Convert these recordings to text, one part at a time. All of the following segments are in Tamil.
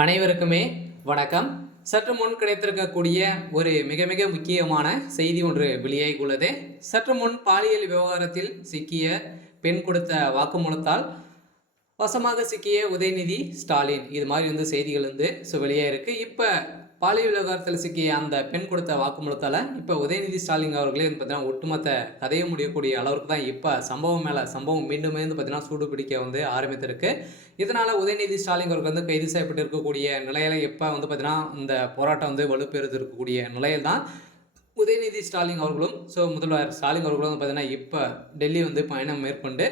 அனைவருக்குமே வணக்கம். சற்று முன் கிடைத்திருக்கக்கூடிய ஒரு மிக மிக முக்கியமான செய்தி ஒன்று வெளியாகி உள்ளது. சற்று முன் பாலியல் விவகாரத்தில் சிக்கிய பெண் கொடுத்த வாக்குமூலத்தால் வசமாக சிக்கிய உதயநிதி ஸ்டாலின், இது மாதிரி செய்திகள் வெளியாயிருக்கு. இப்போ பாலியல் விவகாரத்தில் சிக்கிய அந்த பெண் கொடுத்த வாக்குமூலத்தால் இப்போ உதயநிதி ஸ்டாலின் அவர்களே பார்த்தீங்கன்னா ஒட்டுமொத்த கதையை முடியக்கூடிய அளவுக்கு தான் இப்போ சம்பவம் மேலே சம்பவம் மீண்டுமே பார்த்தீங்கன்னா சூடு பிடிக்க ஆரம்பித்திருக்கு. இதனால் உதயநிதி ஸ்டாலின் அவர்கள் கைது செய்யப்பட்டு இருக்கக்கூடிய நிலையில் இப்போ பார்த்தீங்கன்னா இந்த போராட்டம் வலுப்பெறுது இருக்கக்கூடிய நிலையில் தான் உதயநிதி ஸ்டாலின் அவர்களும் முதல்வர் ஸ்டாலின் அவர்களும் பார்த்தீங்கன்னா இப்போ டெல்லி பயணம் மேற்கொண்டு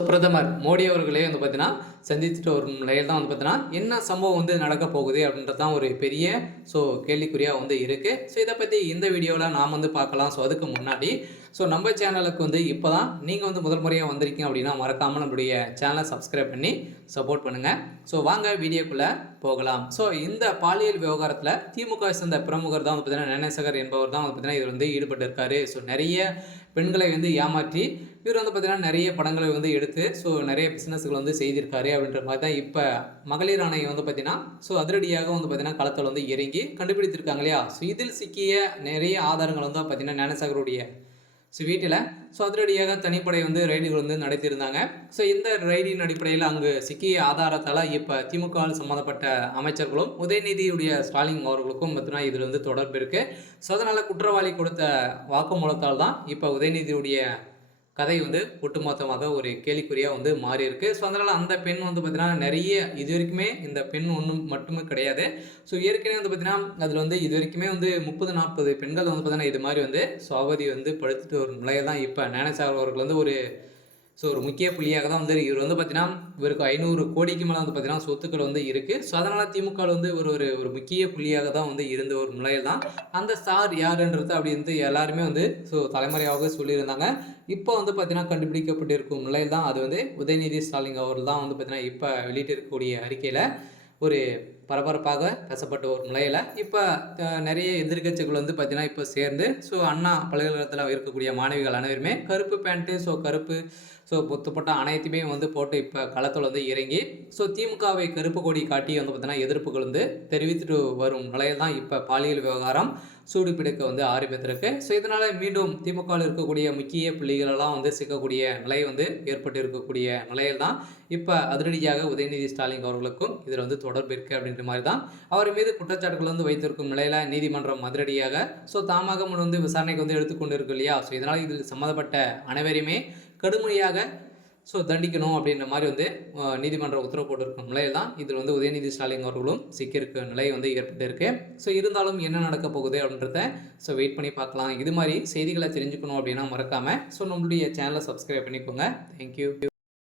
பிரதமர் மோடி அவர்களே பார்த்தீங்கன்னா சந்தித்துட்டு வரும் நிலையில் தான் பார்த்தீங்கன்னா என்ன சம்பவம் நடக்க போகுது அப்படின்றது தான் ஒரு பெரிய கேள்விக்குறியாக இருக்குது. இதை பற்றி இந்த வீடியோவில் நாம் பார்க்கலாம். அதுக்கு முன்னாடி நம்ம சேனலுக்கு இப்போ தான் நீங்கள் முதல் முறையாக வந்திருக்கீங்க அப்படின்னா மறக்காமல் நம்மளுடைய சேனலை சப்ஸ்கிரைப் பண்ணி சப்போர்ட் பண்ணுங்கள். வாங்க வீடியோக்குள்ளே போகலாம். இந்த பாலியல் விவகாரத்தில் திமுக சேர்ந்த பிரமுகர் தான் பார்த்தீங்கன்னா ஞானசேகர் என்பவர் தான் பார்த்தீங்கன்னா இவர் ஈடுபட்டு இருக்காரு. நிறைய பெண்களை ஏமாற்றி இவர் பார்த்தீங்கன்னா நிறைய படங்களை எடுத்து நிறைய பிஸ்னஸ்கள் செய்திருக்காரு அப்படின்ற மாதிரி தான் இப்போ மகளிர் ஆணையம் பார்த்தீங்கன்னா அதிரடியாக பார்த்தீங்கன்னா களத்தில் இறங்கி கண்டுபிடித்திருக்காங்க இல்லையா. இதில் சிக்கிய நிறைய ஆதாரங்கள் பார்த்தீங்கன்னா ஞானசேகருடைய வீட்டில் அதிரடியாக தனிப்படை ரைடுகள் நடத்தியிருந்தாங்க. இந்த ரைடின் அடிப்படையில் அங்கு சிக்கிய ஆதாரத்தால் இப்போ திமுக சம்மந்தப்பட்ட அமைச்சர்களும் உதயநிதியுடைய ஸ்டாலின் அவர்களுக்கும் பார்த்தீங்கன்னா இதில் தொடர்பு இருக்குது. அதனால் குற்றவாளி கொடுத்த வாக்குமூலத்தால் தான் இப்போ உதயநிதியுடைய கதை ஒட்டுமொத்தமாக ஒரு கேள்விக்குறியாக மாறி இருக்கு. அதனால் அந்த பெண் பார்த்தீங்கன்னா நிறைய இது வரைக்குமே இந்த பெண் ஒன்றும் மட்டுமே கிடையாது. ஏற்கனவே பார்த்தீங்கன்னா அதில் இது வரைக்குமே 30-40 பெண்கள் பார்த்தீங்கன்னா இது மாதிரி சாவதி படுத்துட்டு ஒரு நிலையை தான் இப்போ ஞானசேகர் அவர்கள் ஒரு ஒரு முக்கிய புள்ளியாக தான் இவர் பார்த்தீங்கன்னா இவருக்கு 500 கோடிக்கு மேலே பார்த்தீங்கன்னா சொத்துக்கள் இருக்குது. அதனால் திமுக ஒரு முக்கிய புள்ளியாக தான் இருந்த ஒரு நிலையில் தான் அந்த ஸ்டார் யாருன்றது அப்படி எல்லாருமே தலைமுறையாக சொல்லியிருந்தாங்க. இப்போ பார்த்தீங்கன்னா கண்டுபிடிக்கப்பட்டிருக்கும் நிலையில் தான் அது உதயநிதி ஸ்டாலின் அவர்கள் தான் பார்த்தீங்கன்னா இப்போ வெளியிட்டிருக்கக்கூடிய அறிக்கையில் ஒரு பரபரப்பாக பேசப்பட்ட ஒரு நிலையில் இப்போ நிறைய எதிர்கட்சிகள் பார்த்தீங்கன்னா இப்போ சேர்ந்து அண்ணா பல்கலைக்கழகத்தில் இருக்கக்கூடிய மாணவிகள் அனைவருமே கருப்பு பேண்ட்டு கருப்பு பொத்துப்பட்ட அனைத்துமே போட்டு இப்போ களத்தில் இறங்கி திமுகவை கருப்பு கொடி காட்டி பார்த்தீங்கன்னா எதிர்ப்புகள் தெரிவித்துட்டு வரும் நிலையில் தான் இப்போ பாலியல் விவகாரம் சூடு பிடிக்க ஆரம்பித்திருக்கு. இதனால் மீண்டும் திமுகவில் இருக்கக்கூடிய முக்கிய புள்ளிகளெல்லாம் சிக்கக்கூடிய நிலை ஏற்பட்டு இருக்கக்கூடிய நிலையில் தான் இப்போ அதிரடியாக உதயநிதி ஸ்டாலின் அவர்களுக்கும் இதில் தொடர்பு இருக்குது அப்படின்ற மாதிரி தான் அவர் மீது குற்றச்சாட்டுகள் வைத்திருக்கும் நிலையில் நீதிமன்றம் அதிரடியாக தாமாக முன் விசாரணைக்கு எடுத்துக்கொண்டு இருக்கு இல்லையா. இதனால் இதில் சம்மந்தப்பட்ட அனைவரையுமே கடுமையாக தண்டிக்கணும் அப்படின்ற மாதிரி நீதிமன்றம் உத்தரவு போட்டிருக்கும் நிலையில் தான் இதில் உதயநிதி ஸ்டாலின் அவர்களும் சிக்கியிருக்க நிலை ஏற்பட்டு இருக்கு. இருந்தாலும் என்ன நடக்க போகுது அப்படின்றத வெயிட் பண்ணி பார்க்கலாம். இது மாதிரி செய்திகளை தெரிஞ்சுக்கணும் அப்படின்னா மறக்காமல் நம்மளுடைய சேனலை சப்ஸ்கிரைப் பண்ணிக்கோங்க. தேங்க்யூ.